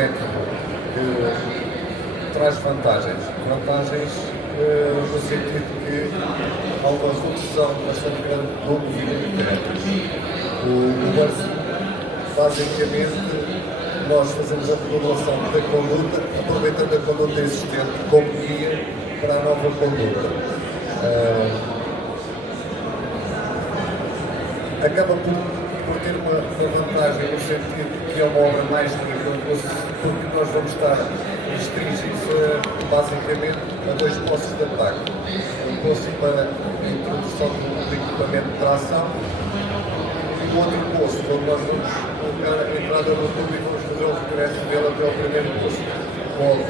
método que traz vantagens. Vantagens no sentido que há uma redução bastante grande do movimento de retas. O burst, basicamente, nós fazemos a regulação da conduta, aproveitando a conduta existente como guia para a nova conduta. Acaba por ter uma vantagem no sentido que é uma obra mais livre, porque nós vamos estar restringidos basicamente a 2 postos de ataque. Um posto para a introdução do equipamento de tração e o outro posto onde nós vamos colocar a entrada do tubo e vamos fazer o regresso dele até ao primeiro posto. Logo,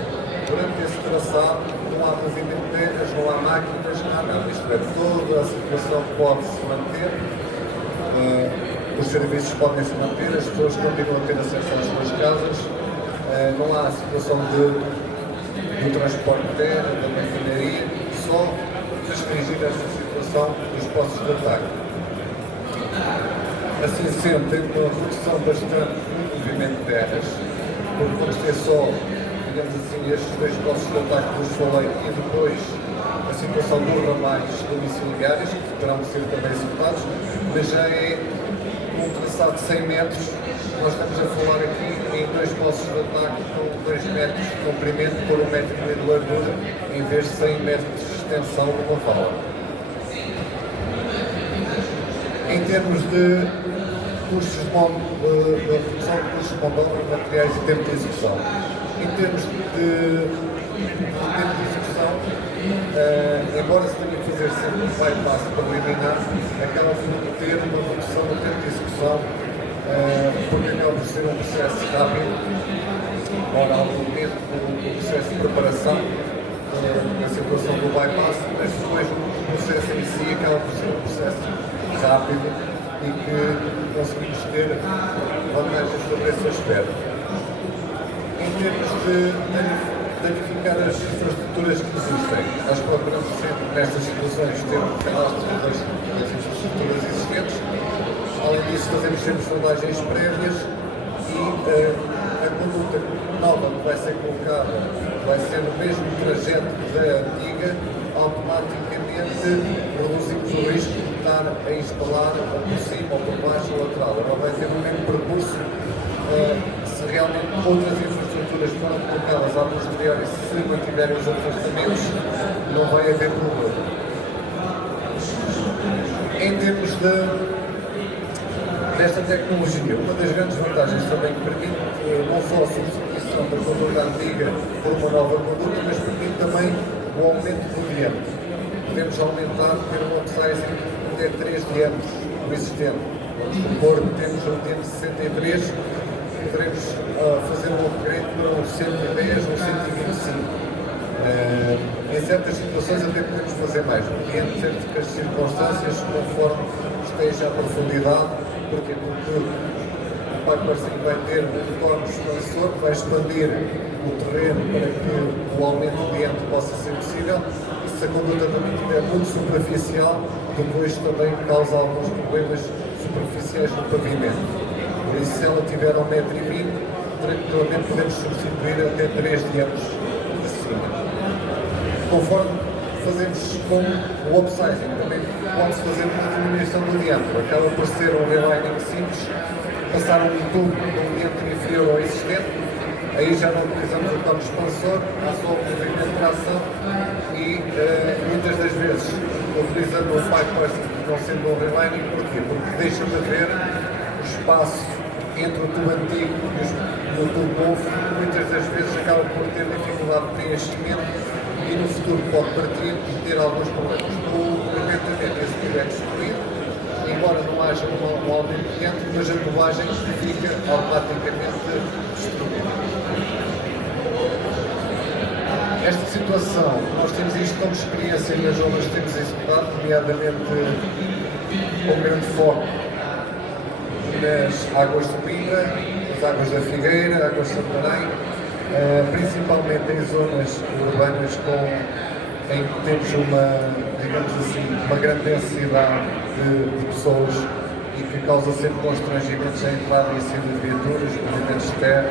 durante esse traçado não há movimento de terras, não há máquinas, não há nada. Isto é, toda a situação pode-se manter. Os serviços podem se manter, as pessoas continuam a ter acesso às suas casas, não há a situação do transporte de terra, da maquinaria, só restringir esta situação dos postos de ataque. Assim sendo, tem uma redução bastante no movimento de terras, porque vamos ter só, digamos assim, estes 2 postos de ataque que vos falei e depois a situação dos ramais domiciliários, que terão de ser também executados, mas já é um traçado de 100 metros. Nós estamos a falar aqui em 2 postos de ataque com 2 metros de comprimento por 1,5 metro de largura, em vez de 100 metros de extensão numa vala. Em termos de custos de redução de custos de mão de obra, materiais e tempo de execução. Em termos de tempo de execução, embora se tenha que fazer sempre um bypass preliminar, acaba por ter uma redução do tempo de execução, porque acaba por ser um processo rápido, ora ao momento do processo de preparação, na situação do bypass, mas depois o processo em si acaba por ser um processo rápido e que conseguimos ter vantagens sobre esse aspecto. Em termos de danificar as infraestruturas que existem, nós procuramos sempre, nestas situações, ter um cadastro das infraestruturas existentes. Além disso, fazemos sempre sondagens prévias e a conduta nova que vai ser colocada vai ser no mesmo trajeto da antiga, automaticamente reduzimos o risco de estar a instalar por cima ou por baixo ou lateral. Ela vai ter o mesmo percurso. Se realmente outras infraestruturas forem colocadas a posteriori, se mantiverem os afastamentos, não vai haver problema. Em termos desta tecnologia, uma das grandes vantagens também que permite não só a substituição da conduta antiga por uma nova conduta, mas permite também o aumento do diâmetro. Podemos aumentar, ter um upsizing até 3 diâmetros do existente. Vamos supor que temos um diâmetro de 63, poderemos fazer um upgrade para um 110 ou 125. Em certas situações até podemos fazer mais, depende de certas circunstâncias, conforme esteja a profundidade, porque o parque parecido vai ter um retorno expansor que vai expandir o terreno para que o aumento de diâmetro possa ser possível. E se a conduta também estiver muito superficial, depois também causa alguns problemas superficiais no pavimento. Por isso, se ela tiver 1,20 m, tranquilamente podemos substituir até 3 diâmetros acima. Conforme fazemos com o upsizing, também pode-se fazer uma diminuição do diâmetro. Acaba por ser um relining simples, passar um tubo de um diâmetro inferior ao existente, aí já não utilizamos o torno expansor, há só o movimento de tração e muitas das vezes utilizando o pipe bursting não sendo um relining. Porquê? Porque deixa de haver o espaço entre o tubo antigo e o tubo novo, muitas das vezes acaba por ter dificuldade de preenchimento e no futuro pode partir e ter alguns problemas. Eventualmente esse tubo é destruído, embora não haja um aumento de diâmetro, mas a tubagem fica automaticamente destruída. Esta situação, nós temos isto como experiência nas obras que temos executado, nomeadamente com grande foco nas águas de Coimbra, as águas da Figueira, águas de Santarém, principalmente em zonas urbanas em que temos digamos assim, uma grande densidade de pessoas e que causa sempre constrangimentos à entrada e saída de viaturas, movimentos de terra,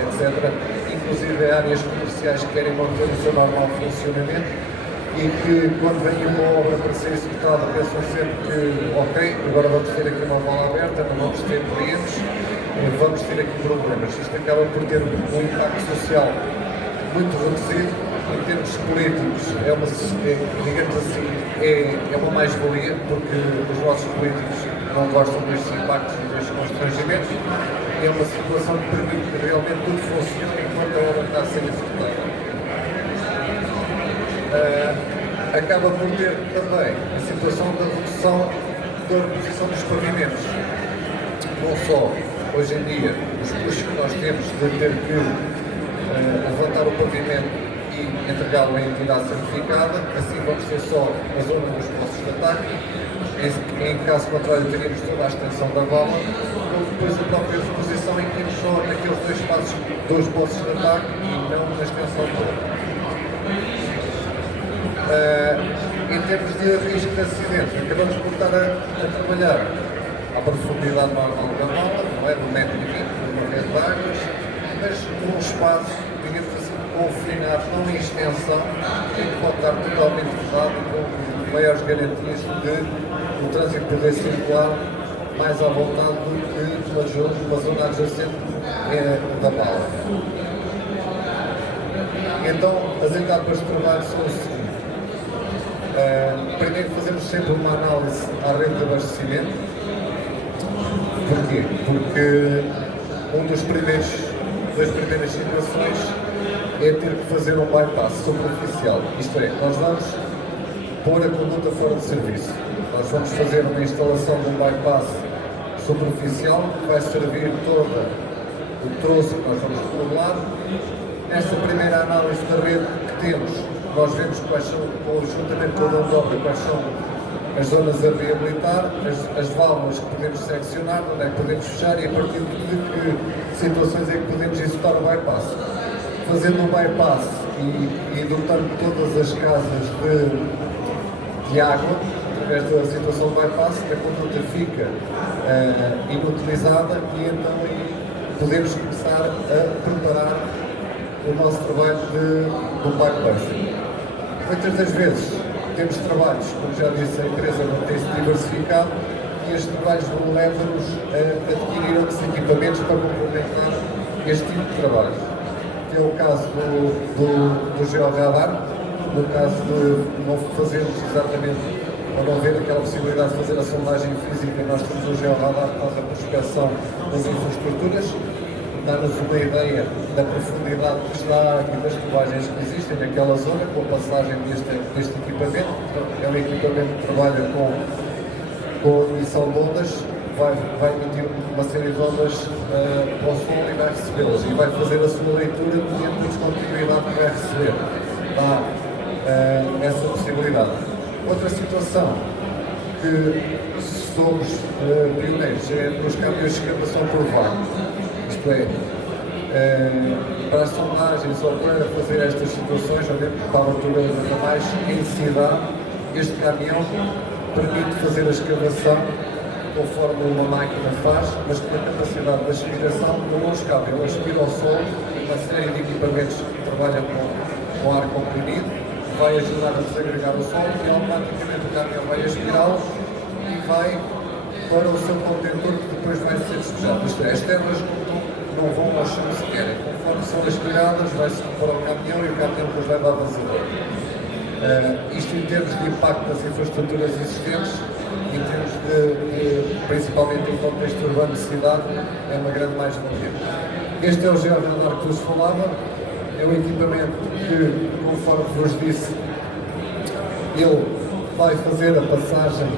etc. Inclusive áreas comerciais que querem manter o seu normal funcionamento e que quando vem uma obra para ser executada pensam sempre que, ok, agora vamos ter aqui uma vala aberta, não vamos ter clientes, vamos ter aqui problemas. Isto acaba por ter um impacto social muito reduzido. Em termos políticos, digamos assim, é uma mais-valia, porque os nossos políticos não gostam destes impactos e destes constrangimentos. É uma situação que permite que realmente tudo funcione enquanto a obra está a ser executada. Acaba por ter também a situação da redução da reposição dos pavimentos. Não só, hoje em dia, os custos que nós temos de ter que levantar o pavimento e entregá-lo à entidade certificada, assim vamos ter só a zona dos poços de ataque, em caso contrário teríamos toda a extensão da vala, ou depois a própria reposição em que temos só naqueles dois poços de ataque e não na extensão toda. Em termos de risco de acidente, acabamos por estar a trabalhar à profundidade normal da vala, não é? 1,20 m, uma rede de águas, mas num espaço, digamos assim, confinado, não em extensão, em que pode estar totalmente fechado com maiores garantias de o trânsito poder circular mais à vontade do que uma zona adjacente da vala. Então, as etapas de trabalho são o seguinte. Primeiro fazemos sempre uma análise à rede de abastecimento. Porquê? Porque das primeiras situações é ter que fazer um bypass superficial. Isto é, nós vamos pôr a conduta fora de serviço. Nós vamos fazer uma instalação de um bypass superficial que vai servir todo o troço que nós vamos regular. Nesta primeira análise da rede que temos, nós vemos quais são, juntamente com a mão de obra, quais são as zonas a reabilitar, as válvulas que podemos seccionar, onde é que podemos fechar e a partir de que situações é que podemos executar o bypass. Fazendo um bypass e dotando todas as casas de água, através da situação do bypass, a conduta fica inutilizada e então podemos começar a preparar o nosso trabalho do bypassing. Muitas das vezes temos trabalhos, como já disse, a empresa não tem-se diversificado e estes trabalhos levam-nos a adquirir outros equipamentos para complementar este tipo de trabalho. Que é o caso do georradar, no caso de não fazermos exatamente, ou não haver aquela possibilidade de fazer a sondagem física, nós temos o georradar que faz a prospecção das infraestruturas, dá-nos uma ideia da profundidade que está e das tubagens que existem naquela zona, com a passagem deste equipamento. É um equipamento que trabalha com a emissão de ondas, vai emitir uma série de ondas para o solo e vai recebê-las e vai fazer a sua leitura mediante a descontinuidade que vai receber. Dá essa possibilidade. Outra situação que somos pioneiros é nos caminhões de escavação por vácuo. Isto é, para as sondagens ou para fazer estas situações, ou mesmo para a altura ainda mais em cidade, este caminhão permite fazer a escavação conforme uma máquina faz, mas com a capacidade de aspiração não escava. Ele aspira ao solo, uma série de equipamentos que trabalham com ar comprimido, vai ajudar a desagregar o solo e automaticamente o caminhão vai aspirá-lo e vai para o seu contentor que depois vai ser despejado. Isto é, as terras não vão ao chão sequer. Conforme são aspiradas, vai-se para o caminhão e o caminhão depois leva a vazador. Isto em termos de impacto das infraestruturas existentes, em termos principalmente em contexto urbano de cidade, é uma grande mais-valia. Este é o georradar que vos falava, é um equipamento que, conforme vos disse, ele vai fazer a passagem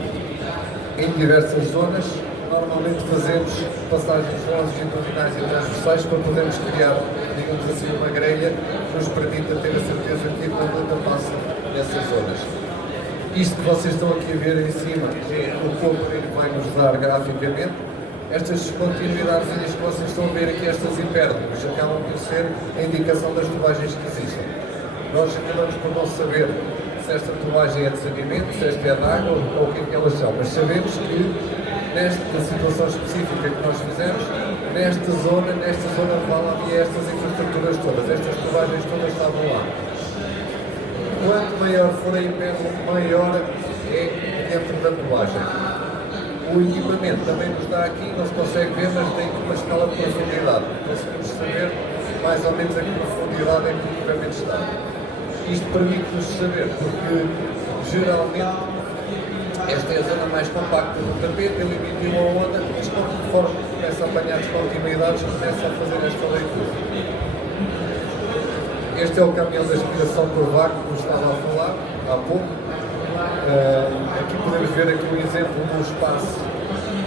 em diversas zonas. Normalmente fazemos passagens longitudinais e transversais para podermos criar, digamos assim, uma grelha que nos permita ter a certeza que a conduta passa nessas zonas. Isto que vocês estão aqui a ver em cima é o que o Pedro vai nos dar graficamente. Estas descontinuidades que vocês estão a ver aqui, estas hipérboles, acabam por ser a indicação das tubagens que existem. Nós acabamos por não saber se esta tubagem é de saneamento, se esta é de água ou o que é que elas são, mas sabemos que nesta situação específica que nós fizemos, nesta zona de Vala havia estas infraestruturas todas, estas provagens todas estavam lá. Quanto maior for a empresa, maior é dentro da pelagem. O equipamento também nos dá aqui, não se consegue ver, mas tem uma escala de profundidade. Conseguimos saber mais ou menos a que profundidade é que o equipamento está. Isto permite-nos saber, porque geralmente esta é a zona mais compacta do tapete, ele emitiu a onda, mas conforme começa a apanhar descontinuidades, começa a fazer esta leitura. Este é o caminhão de aspiração por vácuo que eu estava a falar há pouco. Aqui podemos ver aqui um exemplo de um espaço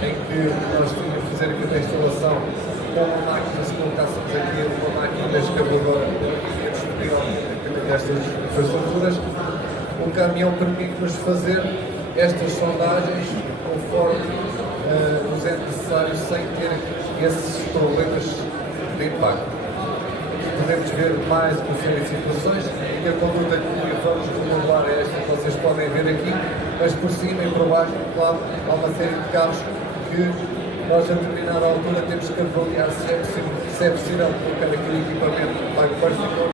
em que nós tínhamos de fazer aqui uma instalação com uma máquina, se colocássemos aqui uma máquina escavadora e distribuir estas infraestruturas. O caminhão permite-nos fazer estas sondagens conforme nos é necessário, sem ter esses problemas de impacto. Podemos ver mais uma série de situações e a conduta que vamos regular é esta que vocês podem ver aqui, mas por cima e por baixo, claro, há uma série de cabos que nós a determinada altura temos que avaliar se é possível colocar aquele equipamento para o